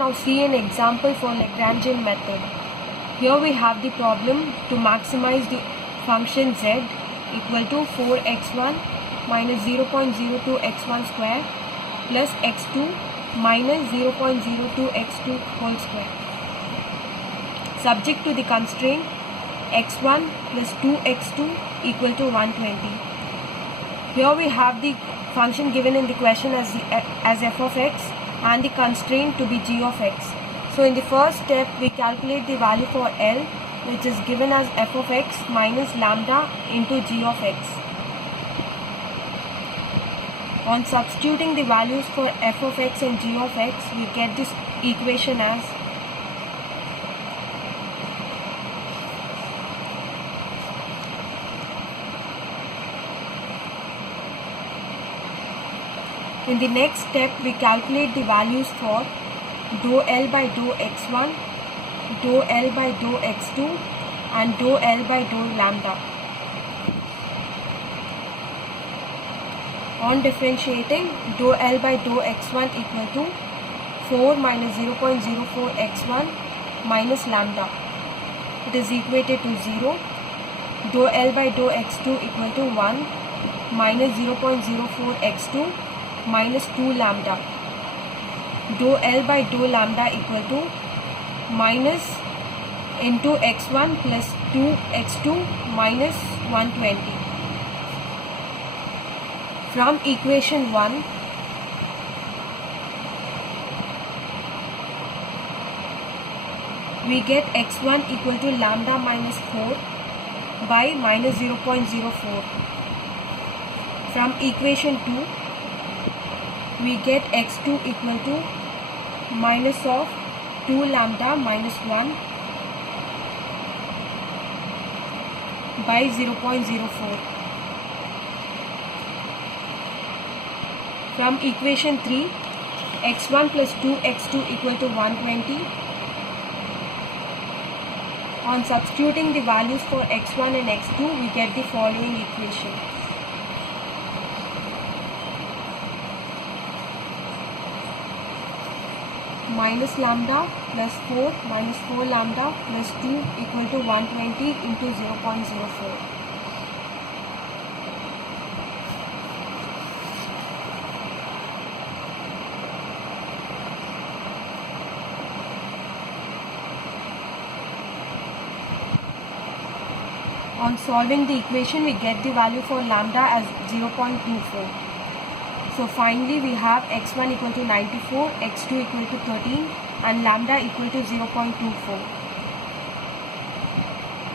now see an example for Lagrangian method. Here we have the problem to maximize the function z equal to 4x1 minus 0.02x1 square plus x2 minus 0.02x2 whole square. Subject to the constraint x1 plus 2x2 equal to 120. Here we have the function given in the question as f of x and the constraint to be g of x. So in the first step we calculate the value for L, which is given as f of x minus lambda into g of x. On substituting the values for f of x and g of x, we get this equation as in the next step, we calculate the values for dou L by dou x1, dou L by dou x2 and dou L by dou lambda. On differentiating, dou L by dou x1 equal to 4 minus 0.04 x1 minus lambda. It is equated to 0. Dou L by dou x2 equal to 1 minus 0.04 x2 minus 2 lambda. Dou L by dou lambda equal to minus into x1 plus 2x2 minus 120. From equation 1, we get x1 equal to lambda minus 4 by minus 0.04. From equation 2, we get x2 equal to minus of 2 lambda minus 1 by 0.04. From equation 3, x1 plus 2x2 equal to 120. On substituting the values for x1 and x2, we get the following equation. Minus lambda plus 4 minus 4 lambda plus 2 equal to 120 into 0.04. On solving the equation, we get the value for lambda as 0.24. So finally we have x1 equal to 94, x2 equal to 13 and lambda equal to 0.24.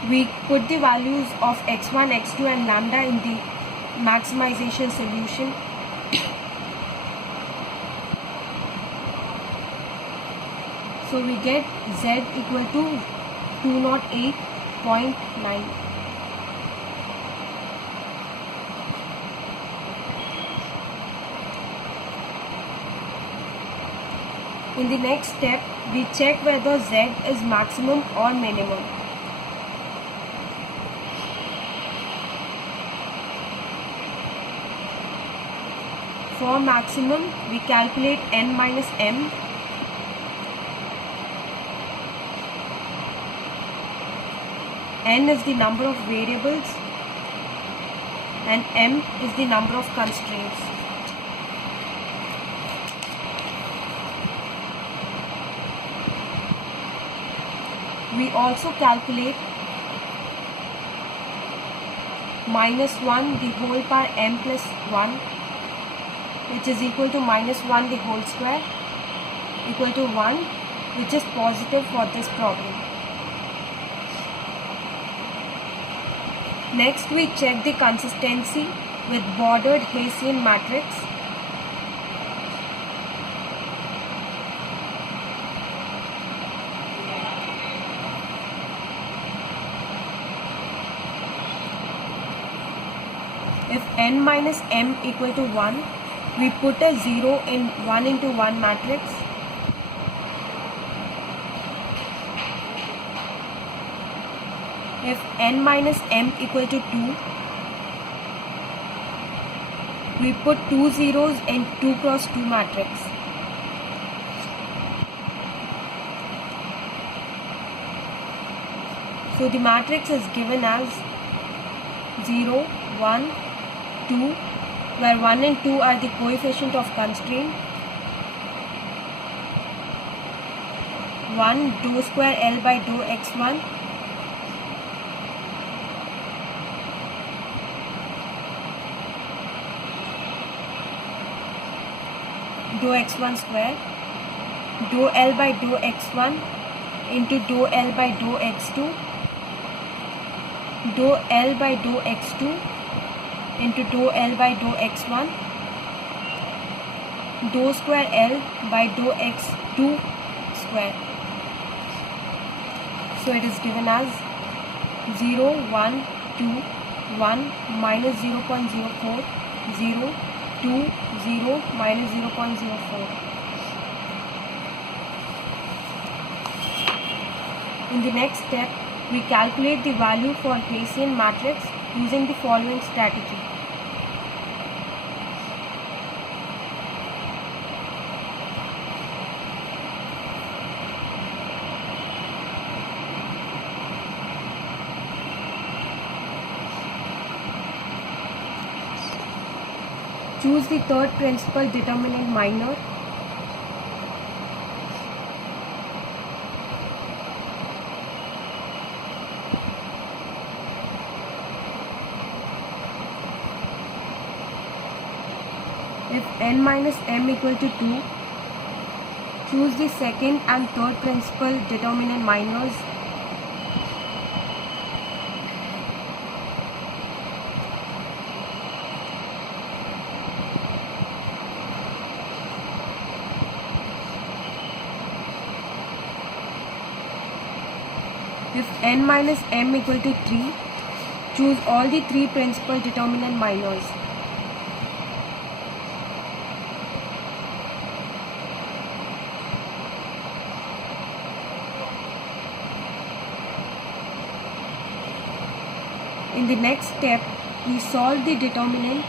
We put the values of x1, x2 and lambda in the maximization solution. So we get z equal to 208.9. In the next step, we check whether z is maximum or minimum. For maximum, we calculate n minus m. N is the number of variables and m is the number of constraints. We also calculate minus 1 the whole power m plus 1, which is equal to minus 1 the whole square equal to 1, which is positive for this problem. Next we check the consistency with bordered Hessian matrix. If n minus m equal to 1, we put a 0 in 1 into 1 matrix. If n minus m equal to 2, we put 2 zeros in 2 cross 2 matrix. So the matrix is given as 0, 1, 2, where 1 and 2 are the coefficient of constraint. 1 dou square L by dou x1 dou x1 square, dou L by dou x1 into dou L by dou x2, dou L by dou x2 into dou L by dou x1, dou square L by dou x2 square. So it is given as 0, 1, 2, 1, minus 0.04, 0, 2, 0, minus 0.04. In the next step, we calculate the value for Hessian matrix using the following strategy. Choose the third principal determinant minor. If n minus m equal to 2, choose the second and third principal determinant minors. If n minus m equal to 3, choose all the three principal determinant minors. In the next step, we solve the determinant,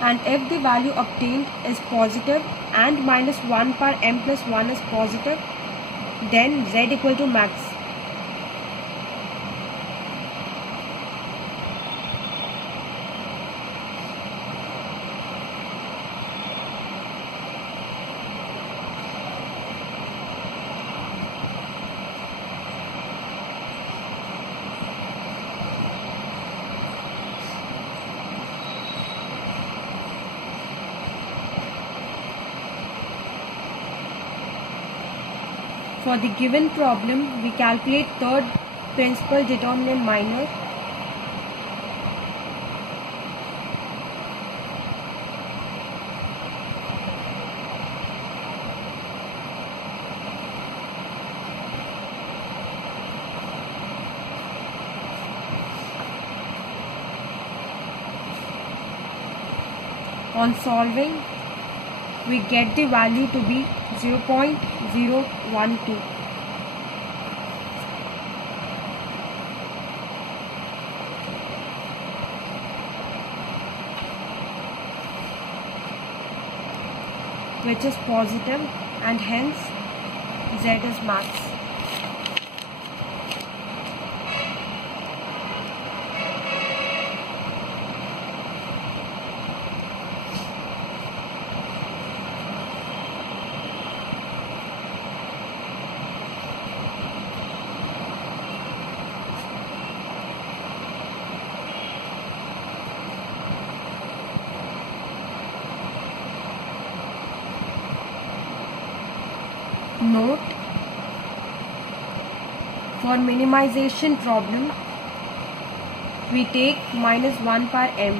and if the value obtained is positive and minus 1 per m plus 1 is positive, then z equal to max. For the given problem, we calculate third principal determinant minor. On solving, we get the value to be 0.012. Which is positive, and hence z is max. Note, for minimization problem, we take minus 1 per m.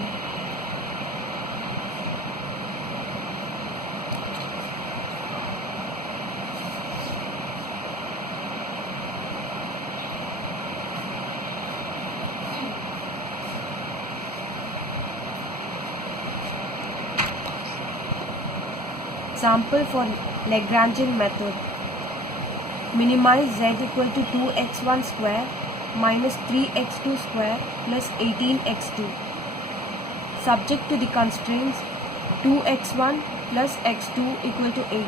Example for Lagrangian method. Minimize z equal to 2x1 square minus 3x2 square plus 18x2. Subject to the constraints 2x1 plus x2 equal to 8.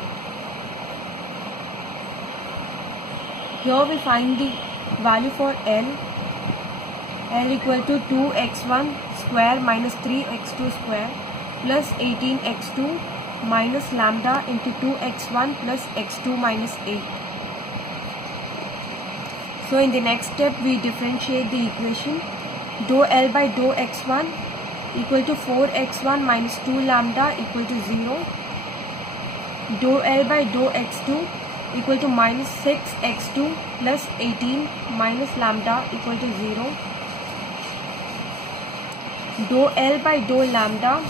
Here we find the value for L equal to 2x1 square minus 3x2 square plus 18x2 minus lambda into 2x1 plus x2 minus 8. So in the next step we differentiate the equation. Dou L by dou x1 equal to 4x1 minus 2 lambda equal to 0. Dou L by dou x2 equal to minus 6x2 plus 18 minus lambda equal to 0. Dou L by dou lambda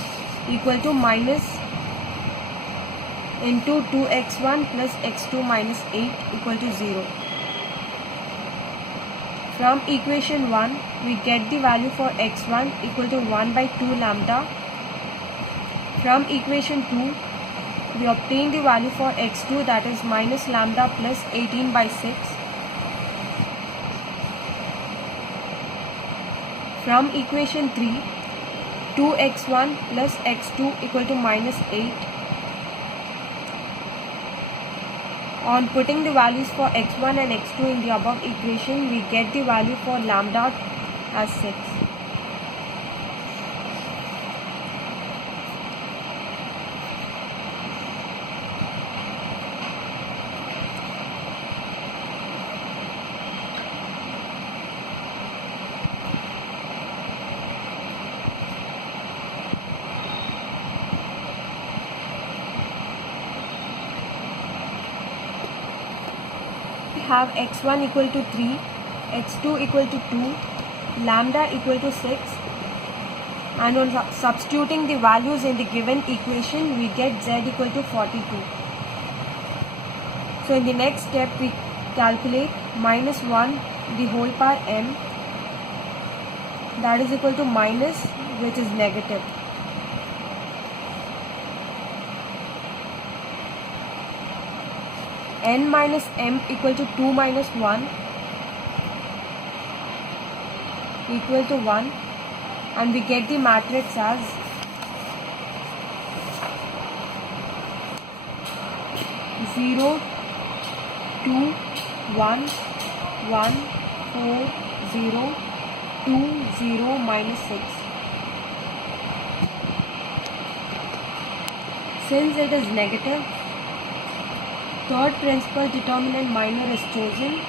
equal to minus into 2x1 plus x2 minus 8 equal to 0. From equation 1, we get the value for x1 equal to 1 by 2 lambda. From equation 2, we obtain the value for x2, that is minus lambda plus 18 by 6. From equation 3, 2x1 plus x2 equal to minus 8. On putting the values for x1 and x2 in the above equation, we get the value for lambda as 6. Have x1 equal to 3, x2 equal to 2, lambda equal to 6, and on substituting the values in the given equation we get z equal to 42. So in the next step we calculate minus 1 the whole power m, that is equal to minus, which is negative. N minus m equal to 2 minus 1 equal to 1, and we get the matrix as 0, 2, 1, 1, 4, 0, 2, 0, minus 6. Since it is negative, third principal determinant minor is chosen.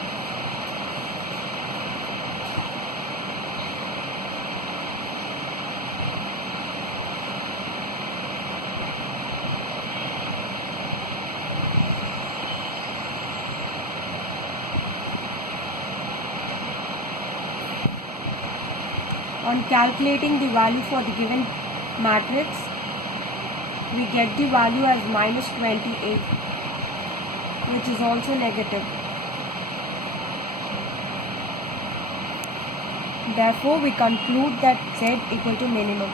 On calculating the value for the given matrix, we get the value as minus 28. Which is also negative. Therefore, we conclude that Z equal to minimum.